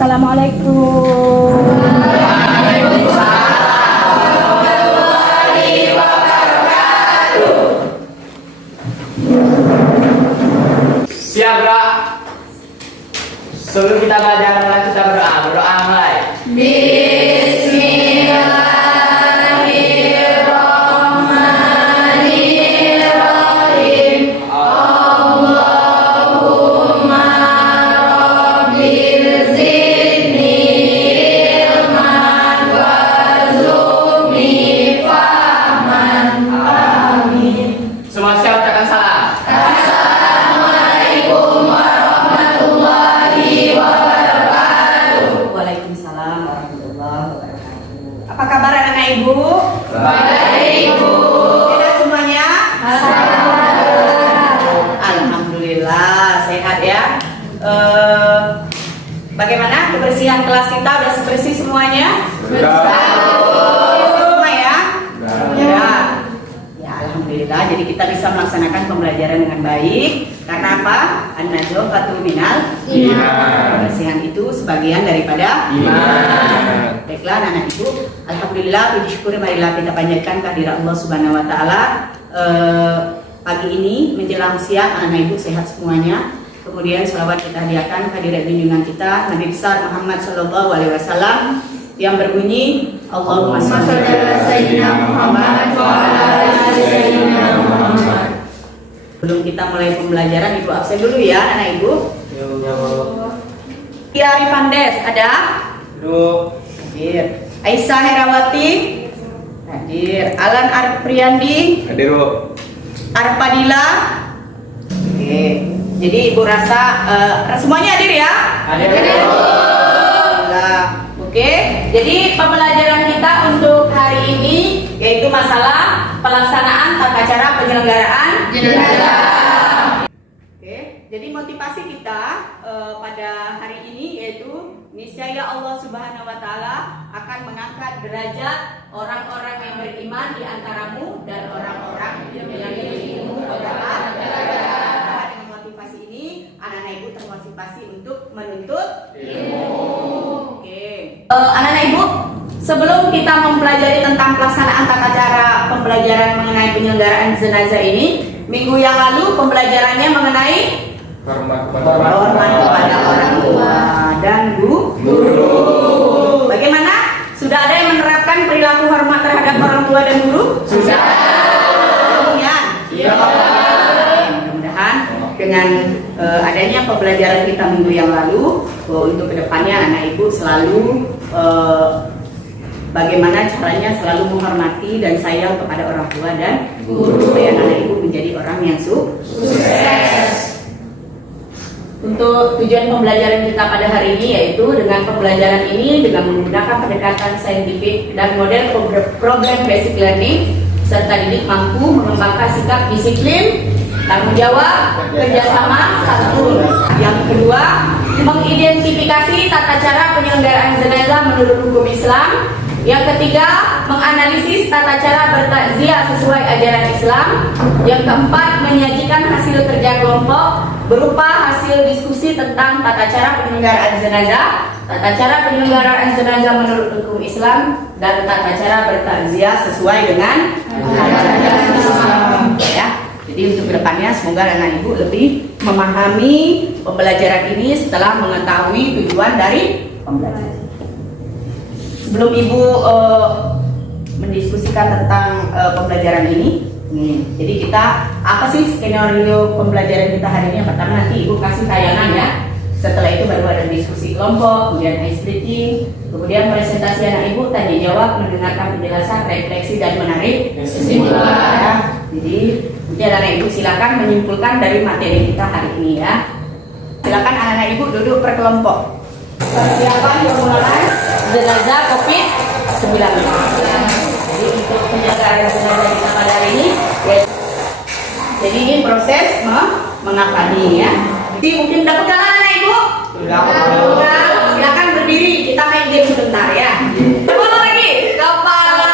Assalamualaikum. Siap, Bro. Sebelum kita belajar mulai kita berdoa mulai. Bismillahirrahmanirrahim. Allahumma rabbil zidni ilman warzuqni fahman. Amin. Semua siap ucapkan salam. Waalaikumsalam warahmatullahi wabarakatuh. Apa kabar anak-anak ibu? Baik, Bu. Sehat semuanya? Alhamdulillah sehat ya. Bagaimana kebersihan kelas kita? Udah bersih semuanya? Semua ya? Ya. Ya, alhamdulillah. Jadi kita bisa melaksanakan pembelajaran dengan baik. Karena apa? An-najafatu minal iman. Kebersihan itu sebagian daripada iman. Baiklah anak-anak ibu, alhamdulillah puji syukur marilah kita panjatkan kehadirat Allah Subhanahu wa taala. Pagi ini menjelang siang anak-anak ibu sehat semuanya. Kemudian selawat kita hadiahkan kehadirat junjungan kita Nabi besar Muhammad sallallahu alaihi wasallam yang berbunyi Allahumma shalli ala sayyidina Muhammad wa ala ali sayyidina Muhammad. Sebelum kita mulai pembelajaran, ibu absen dulu ya anak ibu. Kia Rifandes ada? Hadir. Aisyah Herawati hadir. Alan Arpriyandi Hadir, Bu. Arpadila. Oke. Jadi ibu rasa semuanya hadir ya? Hadir. Alhamdulillah. Oke. Jadi pembelajaran kita untuk hari ini yaitu masalah pelaksanaan tata cara penyelenggaraan jenazah. Oke. Jadi motivasi kita pada hari ini yaitu niscaya Allah Subhanahu wa taala akan mengangkat derajat orang-orang yang beriman di antaramu dan orang-orang yang berilmu adalah dengan motivasi ini anak-anak ibu termotivasi untuk menuntut ilmu. Oke. Anak-anak ibu, sebelum kita mempelajari tentang pelaksanaan tata cara pembelajaran mengenai penyelenggaraan jenazah ini, minggu yang lalu pembelajarannya mengenai hormat kepada orang tua dan guru. Bagaimana? Sudah ada yang menerapkan perilaku hormat terhadap orang tua dan guru? Sudah. Ya. Mudah-mudahan dengan adanya pembelajaran kita minggu yang lalu, untuk kedepannya anak ibu selalu bagaimana caranya selalu menghormati dan sayang kepada orang tua dan guru supaya anak ibu menjadi orang yang sukses. Untuk tujuan pembelajaran kita pada hari ini yaitu dengan pembelajaran ini dengan menggunakan pendekatan saintifik dan model program basic learning serta didik mampu mengembangkan sikap disiplin, tanggung jawab, kerjasama, santun. Yang kedua, mengidentifikasi tata cara penyelenggaraan jenazah menurut hukum Islam. Yang ketiga, menganalisis tata cara bertakziah sesuai ajaran Islam. Yang keempat, menyajikan hasil kerja kelompok berupa hasil diskusi tentang tata cara penyelenggaraan jenazah, tata cara penyelenggaraan jenazah menurut hukum Islam, dan tata cara bertakziah sesuai dengan ajaran Islam. Ya. Jadi untuk kedepannya semoga anak ibu lebih memahami pembelajaran ini setelah mengetahui tujuan dari pembelajaran. Sebelum ibu mendiskusikan tentang pembelajaran ini, jadi kita apa sih skenario pembelajaran kita hari ini? Yang pertama nanti ibu kasih tayangan ya. Setelah itu baru ada diskusi kelompok, kemudian ice breaking, kemudian presentasi anak ibu, tanya jawab, mendengarkan penjelasan, refleksi dan menarik kesimpulan. Ya. Jadi anak ibu silakan menyimpulkan dari materi kita hari ini ya. Silakan anak-anak ibu duduk per kelompok. Persiapan formulasi jenazah COVID-19. Jadi untuk penyelenggaraan jenazah kita pada hari ini, ya, jadi ini proses mengapani ya. Jadi mungkin udah pegang anak ibu? Udah. Silakan berdiri. Kita main game sebentar ya. Coba lagi. Kepala,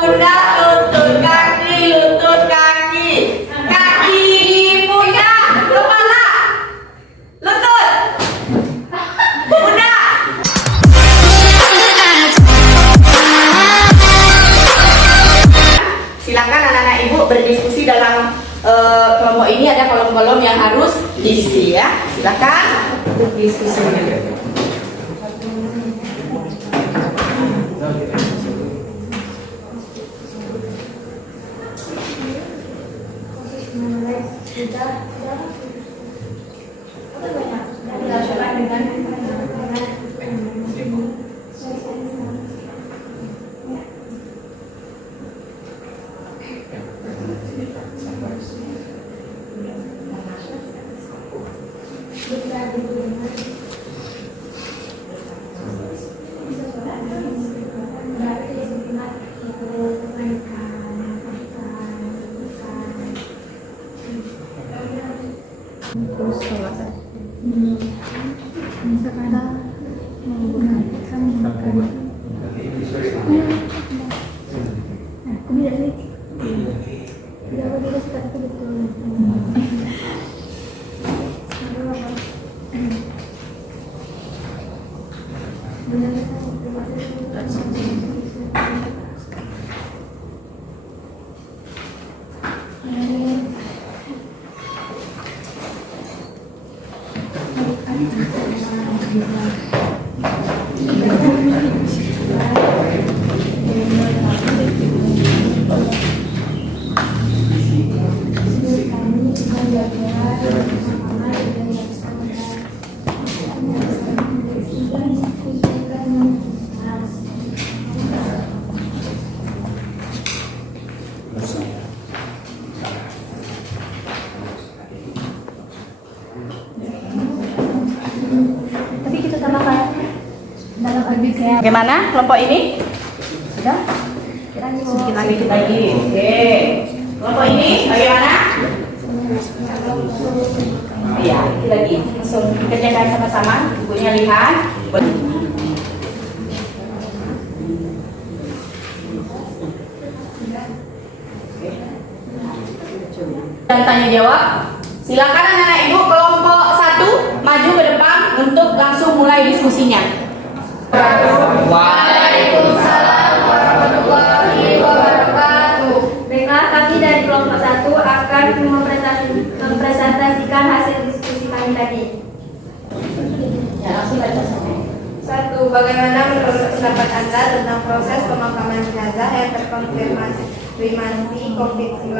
pundak, lutut, kaki, lutut, kaki, kaki, pundak, kepala, lutut, pundak. ada kolom-kolom yang harus diisi ya. Silakan untuk diskusinya. Tapi kita sama kayak dalam ABC. Bagaimana kelompok ini? Sudah? Sedikit lagi. Oke. Kelompok ini bagaimana? Iya, sedikit lagi. Langsung dikerjakan sama-sama. Bukunya lihat. Dan tanya jawab. Silakan anak-anak ibu kelompok 1 maju ke depan untuk langsung mulai diskusinya. Waalaikumsalam warahmatullahi wabarakatuh. Baiklah, kami dari kelompok 1 akan mempresentasikan hasil diskusi kami tadi. Ya, langsung baca sama. 1. Bagaimana menurut pendapat Anda tentang proses pemakaman jenazah yang terkonfirmasi COVID-19?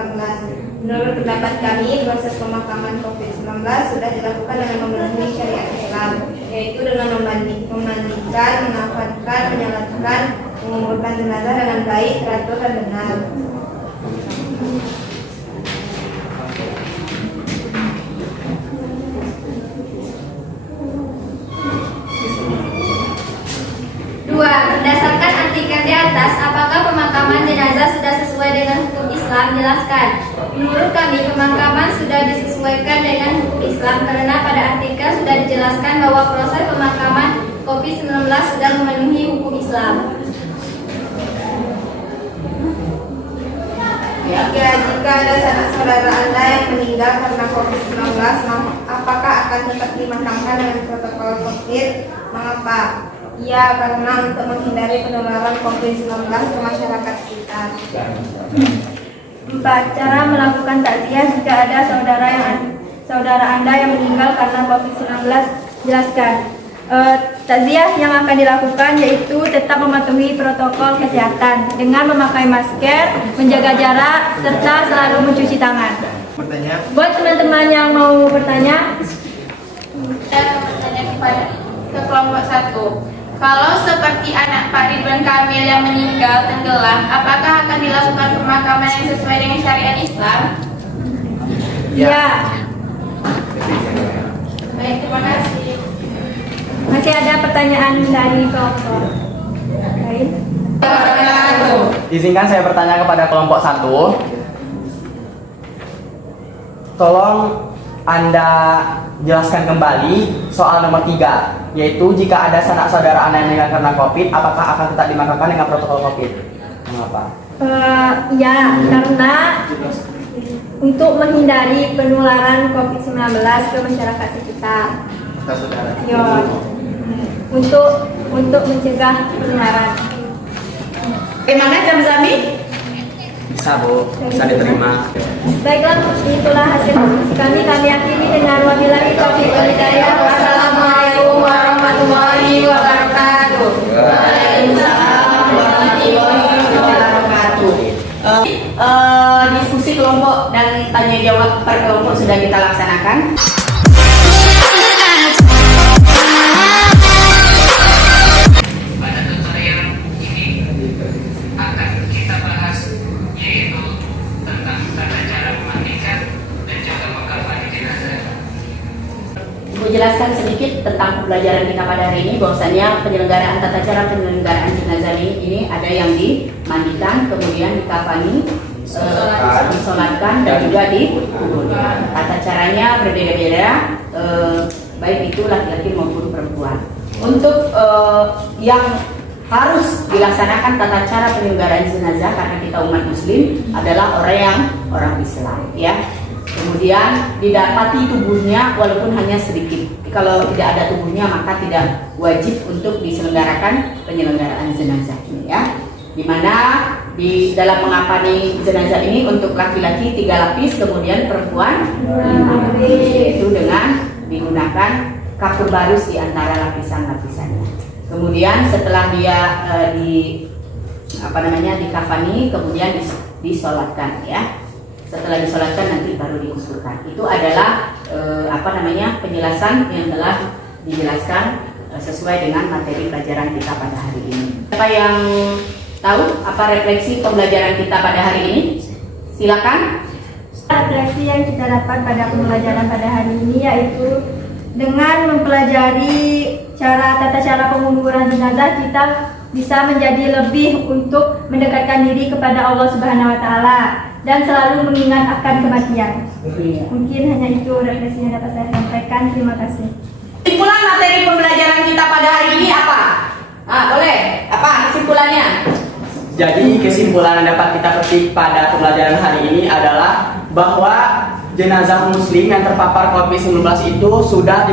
Menurut pendapat kami, proses pemakaman COVID-19 sudah dilakukan dengan memenuhi syariat Islam, yaitu dengan memandikan, mengafatkan, menyalatkan, menguburkan jenazah dengan baik, teratur dan benar. Berdasarkan artikel di atas, apakah pemakaman jenazah sudah sesuai dengan hukum Islam? Jelaskan. Menurut kami, pemakaman sudah disesuaikan dengan hukum Islam karena pada artikel sudah dijelaskan bahwa proses pemakaman COVID-19 sudah memenuhi hukum Islam. 3. Jika ada sanak saudara Anda yang meninggal karena COVID-19, apakah akan tetap dimakamkan dengan protokol COVID? Mengapa? Ya, karena untuk menghindari penularan COVID-19 ke masyarakat sekitar. 4. Cara melakukan takziah jika ada saudara Anda yang meninggal karena COVID-19. Jelaskan. Takziah yang akan dilakukan yaitu tetap mematuhi protokol kesehatan dengan memakai masker, menjaga jarak, serta selalu mencuci tangan. Buat teman-teman yang mau bertanya, Saya bertanya ke kelompok 1. Kalau seperti anak Pak Ridwan Kamil yang meninggal tenggelam, apakah akan dilakukan pemakaman yang sesuai dengan syariat Islam? ya. Baik, terima kasih. Masih ada pertanyaan dari kelompok lain? Izinkan saya bertanya kepada kelompok 1. Tolong Anda jelaskan kembali soal nomor 3, yaitu jika ada sanak saudara Anda yang meninggal karena COVID, apakah akan tetap dimakamkan dengan protokol COVID? Mengapa? Ya, karena untuk menghindari penularan COVID-19 ke masyarakat sekitar. Ya, untuk mencegah penularan. Bagaimana Zamzami? Bisa Bu, bisa diterima. Baiklah, itulah hasil diskusi kami. Kami akhiri dengan wabillahi taufiq wal hidayah. Wassalamualaikum warahmatullahi wabarakatuh. Waalaikumsalam warahmatullahi wabarakatuh. Diskusi kelompok dan tanya jawab per kelompok sudah kita laksanakan. Pada tutorial ini akan kita bahas yaitu tentang tata cara memandikan dan juga mengkafani jenazah. Ibu jelaskan sedikit tentang pembelajaran kita pada hari ini, bahwasanya penyelenggaraan tata cara penyelenggaraan jenazah ini ada yang dimandikan, kemudian dikafani, disolatkan dan juga dikuburkan. Tata caranya berbeda-beda, baik itu laki-laki maupun perempuan. Untuk yang harus dilaksanakan tata cara penyelenggaraan jenazah karena kita umat muslim adalah orang Islam, ya. Kemudian didapati tubuhnya walaupun hanya sedikit. Kalau tidak ada tubuhnya maka tidak wajib untuk diselenggarakan penyelenggaraan jenazah ini, ya. Dimana di dalam mengapani jenazah ini untuk laki-laki 3 lapis, kemudian perempuan 5 lapis, yaitu dengan digunakan kapur barus di antara lapisan-lapisannya. Kemudian setelah dia dikafani, kemudian disolatkan, ya. Setelah disolatkan nanti baru dikuburkan. Itu adalah penjelasan yang telah dijelaskan sesuai dengan materi pelajaran kita pada hari ini. Siapa yang tahu apa refleksi pembelajaran kita pada hari ini? Silakan. Refleksi yang kita dapat pada pembelajaran pada hari ini yaitu dengan mempelajari tata cara penguburan jenazah, kita bisa menjadi lebih untuk mendekatkan diri kepada Allah Subhanahu wa taala dan selalu mengingat akan kematian. Mungkin hanya itu refleksi yang dapat saya sampaikan. Terima kasih. Kesimpulan materi pembelajaran kita pada hari ini apa? Boleh. Apa kesimpulannya? Jadi kesimpulan yang dapat kita petik pada pembelajaran hari ini adalah bahwa jenazah muslim yang terpapar COVID-19 itu sudah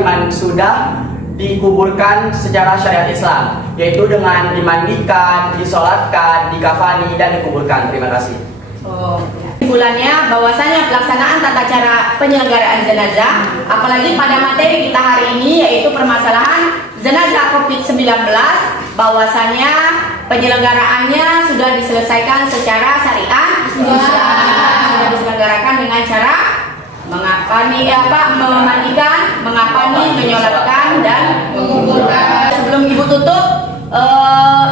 dikuburkan secara syariat Islam, yaitu dengan dimandikan, disolatkan, dikafani, dan dikuburkan. Terima kasih. Kesimpulannya bahwasanya pelaksanaan tata cara penyelenggaraan jenazah, apalagi pada materi kita hari ini yaitu permasalahan jenazah COVID-19, bahwasanya penyelenggaranya sudah diselesaikan secara syariat Islam, sudah diselenggarakan dengan cara memandikan, mengapani, menyolatkan dan menguburkan. Sebelum ibu tutup,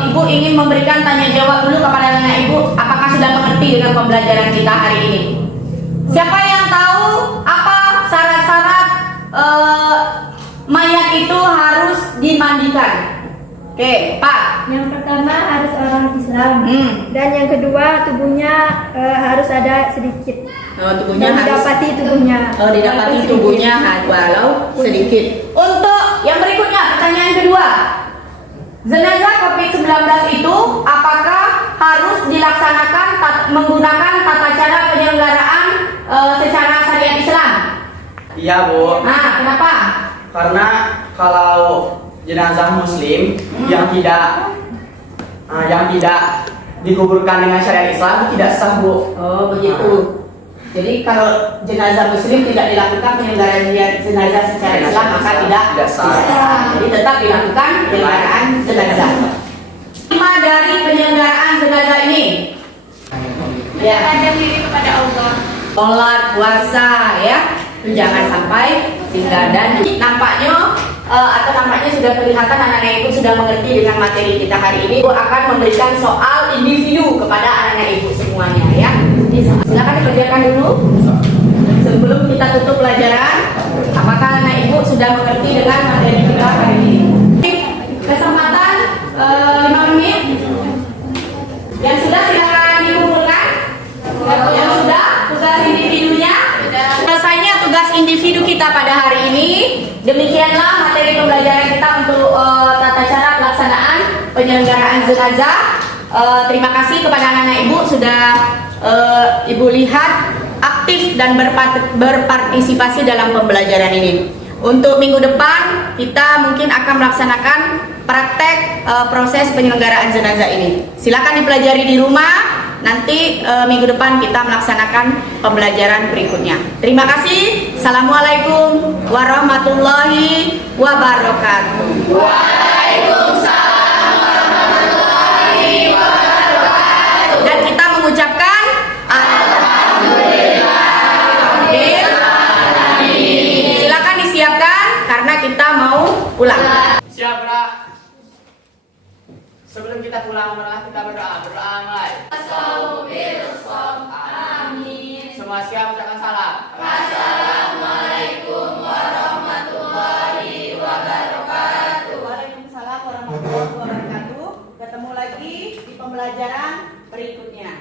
ibu ingin memberikan tanya jawab dulu kepada anak ibu, apakah sudah mengerti dengan pembelajaran kita hari ini? Siapa yang tahu apa syarat-syarat mayat itu harus dimandikan? Oke, Pak. Yang pertama harus orang Islam, dan yang kedua tubuhnya harus ada sedikit. Tubuhnya harus didapati tubuhnya. Didapati tubuhnya walau sedikit. Untuk yang berikutnya, pertanyaan kedua. Jenazah COVID-19 itu apakah harus dilaksanakan menggunakan tata cara penyelenggaraan secara syariat Islam? Iya Bu. Kenapa? Karena kalau jenazah muslim yang tidak dikuburkan dengan syariat Islam itu tidak sah Bu. Oh begitu. Jadi kalau jenazah muslim tidak dilakukan penyelenggaraan jenazah secara Islam maka tidak sah. Jadi tetap dilakukan penyelenggaraan jenazah. Tema dari penyelenggaraan jenazah ini Mendekatkan diri kepada Allah. sholat, puasa, ya. Jangan sampai tinggal. Dan nampaknya sudah kelihatan anak-anak ibu sudah mengerti dengan materi kita hari ini. Ibu akan memberikan soal individu kepada anak-anak ibu semuanya, ya. Silakan dikerjakan dulu sebelum kita tutup pelajaran. Apakah anak ibu sudah mengerti dengan materi kita hari ini? Kesempatan 5 menit. Yang sudah silakan dikumpulkan. Yang sudah tugas individunya. Selesainya tugas individu kita pada hari ini. Demikianlah materi pembelajaran kita untuk tata cara pelaksanaan penyelenggaraan jenazah. Terima kasih kepada anak-anak ibu sudah ibu lihat aktif dan berpartisipasi dalam pembelajaran ini. Untuk minggu depan kita mungkin akan melaksanakan praktek proses penyelenggaraan jenazah ini. Silakan dipelajari di rumah nanti minggu depan kita melaksanakan pembelajaran berikutnya. Terima kasih. Assalamualaikum warahmatullahi wabarakatuh. Waalaikumsalam warahmatullahi wabarakatuh. Dan kita mengucapkan alhamdulillah. Silakan disiapkan karena kita mau pulang. Siap, Bra. Sebelum kita pulang, kita berdoa. Berdoa mulai. Amin. Semua siap ucapkan salam. Assalamualaikum warahmatullahi wabarakatuh. Waalaikumsalam warahmatullahi wabarakatuh. Ketemu lagi di pembelajaran berikutnya.